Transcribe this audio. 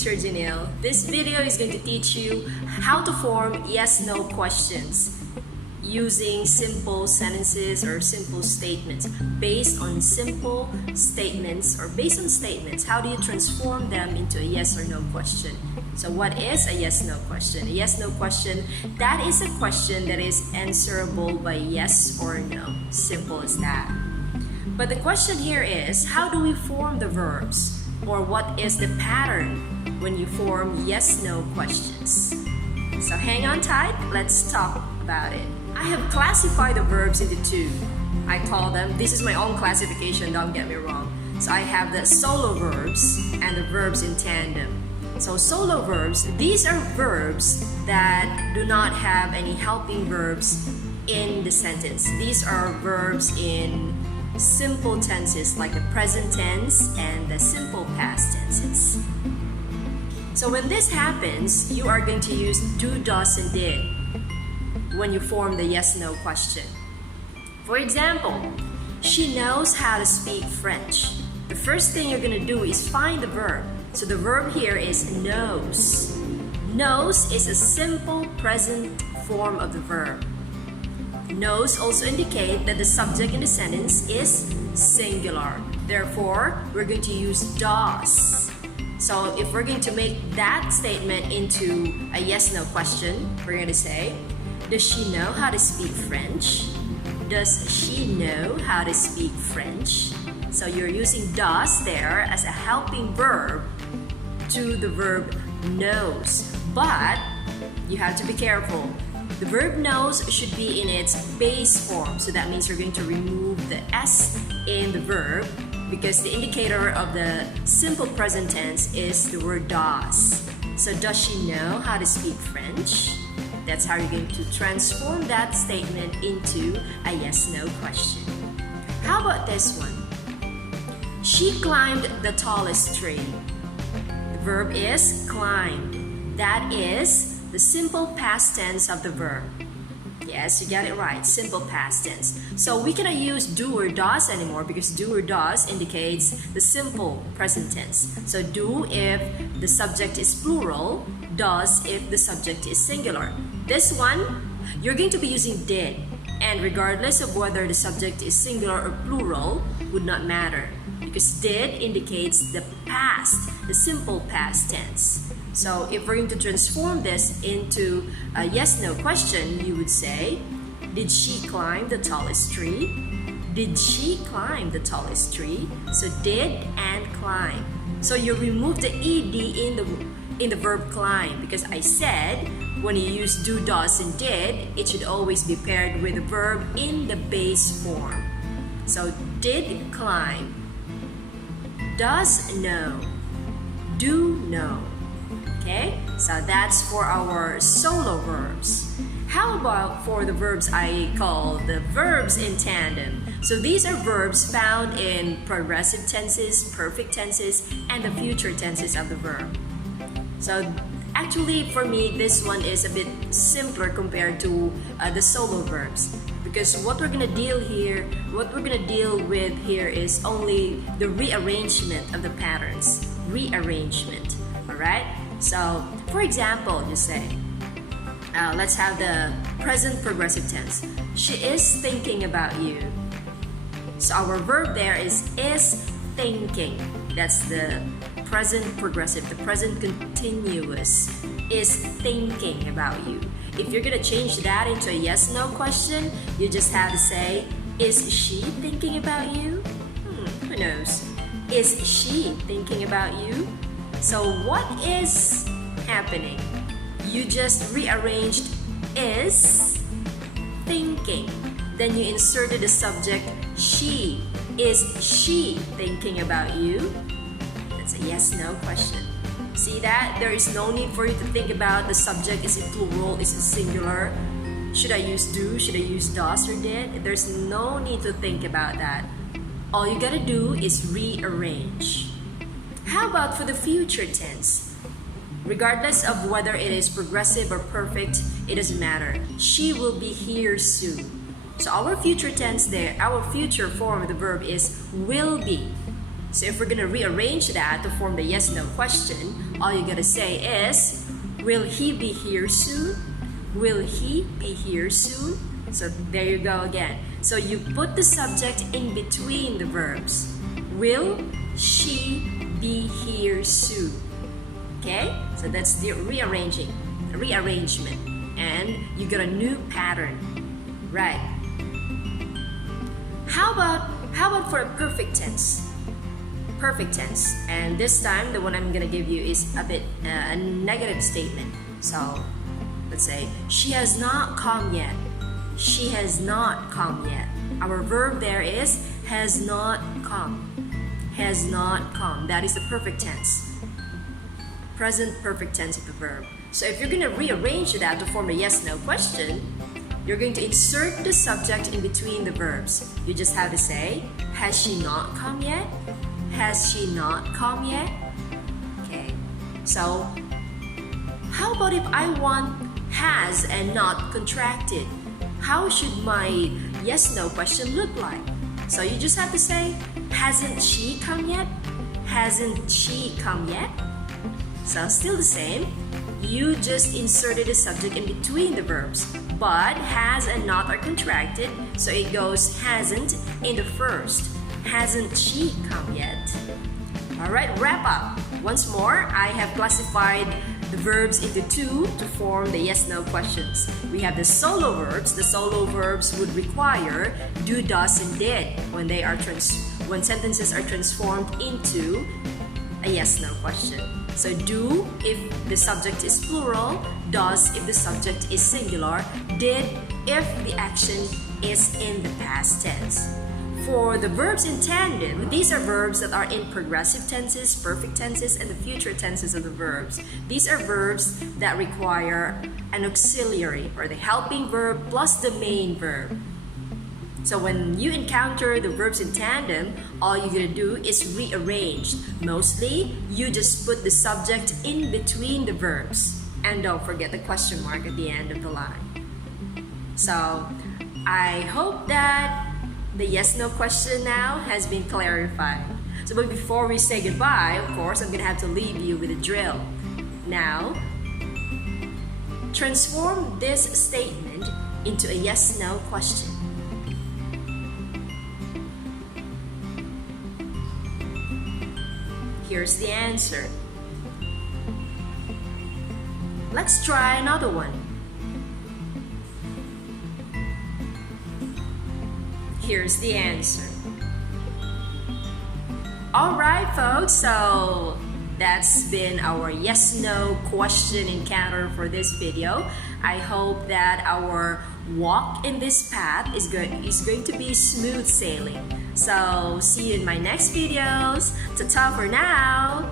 teacher Janelle. This video is going to teach you how to form yes-no questions using simple sentences or simple statements. Based on simple statements or based on statements, how do you transform them into a yes or no question? So what is a yes-no question? A yes-no question, that is a question that is answerable by yes or no. Simple as that. But the question here is, how do we form the verbs? Or what is the pattern when you form yes-no questions? So hang on tight, let's talk about it. I have classified the verbs into two. I call them, this is my own classification, don't get me wrong. So I have the solo verbs and the verbs in tandem. So solo verbs, these are verbs that do not have any helping verbs in the sentence. These are verbs in simple tenses like the present tense and the simple past tenses. So when this happens, you are going to use do, does, and did when you form the yes-no question. For example, she knows how to speak French. The first thing you're going to do is find the verb. So the verb here is knows. Knows is a simple present form of the verb. Knows also indicate that the subject in the sentence is singular. Therefore, we're going to use does. So if we're going to make that statement into a yes-no question, we're going to say, does she know how to speak French? Does she know how to speak French? So you're using does there as a helping verb to the verb knows. But you have to be careful. The verb knows should be in its base form. So that means you're going to remove the S in the verb because the indicator of the simple present tense is the word does. So does she know how to speak French? That's how you're going to transform that statement into a yes-no question. How about this one? She climbed the tallest tree. The verb is climbed. That is the simple past tense of the verb. Yes, you got it right, simple past tense. So we cannot use do or does anymore because do or does indicates the simple present tense. So do if the subject is plural, does if the subject is singular. This one, you're going to be using did, and regardless of whether the subject is singular or plural, would not matter because did indicates the past, the simple past tense. So if we're going to transform this into a yes-no question, you would say, did she climb the tallest tree? Did she climb the tallest tree? So did and climb. So you remove the ed in the verb climb because I said when you use do, does, and did, it should always be paired with the verb in the base form. So did climb, does know, do know. Okay, so that's for our solo verbs. How about for the verbs I call the verbs in tandem? So these are verbs found in progressive tenses, perfect tenses, and the future tenses of the verb. So actually for me, this one is a bit simpler compared to the solo verbs because what we're gonna deal with here is only the rearrangement of the patterns. Rearrangement, all right? So, for example, you say, let's have the present progressive tense. She is thinking about you. So our verb there is thinking. That's the present progressive, the present continuous is thinking about you. If you're gonna change that into a yes-no question, you just have to say, is she thinking about you? Who knows? Is she thinking about you? So what is happening? You just rearranged is thinking. Then you inserted the subject she. Is she thinking about you? That's a yes-no question. See that? There is no need for you to think about the subject. Is it plural? Is it singular? Should I use do? Should I use does or did? There's no need to think about that. All you gotta do is rearrange. How about for the future tense? Regardless of whether it is progressive or perfect, it doesn't matter. She will be here soon. So our future tense there, our future form of the verb is will be. So if we're going to rearrange that to form the yes-no question, all you gotta say is, will he be here soon? Will he be here soon? So there you go again. So you put the subject in between the verbs. Will she be here soon? Okay, so that's the rearrangement, and you got a new pattern, right? How about for a perfect tense? Perfect tense, and this time the one I'm gonna give you is a bit a negative statement. So let's say she has not come yet. She has not come yet. Our verb there is has not come. Has not come. That is the perfect tense. Present perfect tense of the verb. So if you're going to rearrange that to form a yes/no question, you're going to insert the subject in between the verbs. You just have to say, has she not come yet? Has she not come yet? Okay. So how about if I want has and not contracted? How should my yes/no question look like? So you just have to say, hasn't she come yet? Hasn't she come yet? So still the same. You just inserted the subject in between the verbs, but has and not are contracted, so it goes hasn't in the first. Hasn't she come yet? Alright, wrap up. Once more, I have classified the verbs into two to form the yes/no questions. We have the solo verbs. The solo verbs would require do, does, and did when when sentences are transformed into a yes/no question. So do if the subject is plural, does if the subject is singular, did if the action is in the past tense. For the verbs in tandem, these are verbs that are in progressive tenses, perfect tenses, and the future tenses of the verbs. These are verbs that require an auxiliary or the helping verb plus the main verb. So when you encounter the verbs in tandem, all you're gonna do is rearrange. Mostly, you just put the subject in between the verbs. And don't forget the question mark at the end of the line. So I hope that the yes/no question now has been clarified. So but before we say goodbye, of course, I'm gonna have to leave you with a drill. Now, transform this statement into a yes/no question. Here's the answer. Let's try another one. Here's the answer. Alright folks, so that's been our yes/no question encounter for this video. I hope that our walk in this path is going to be smooth sailing. So see you in my next videos. Ta-ta for now!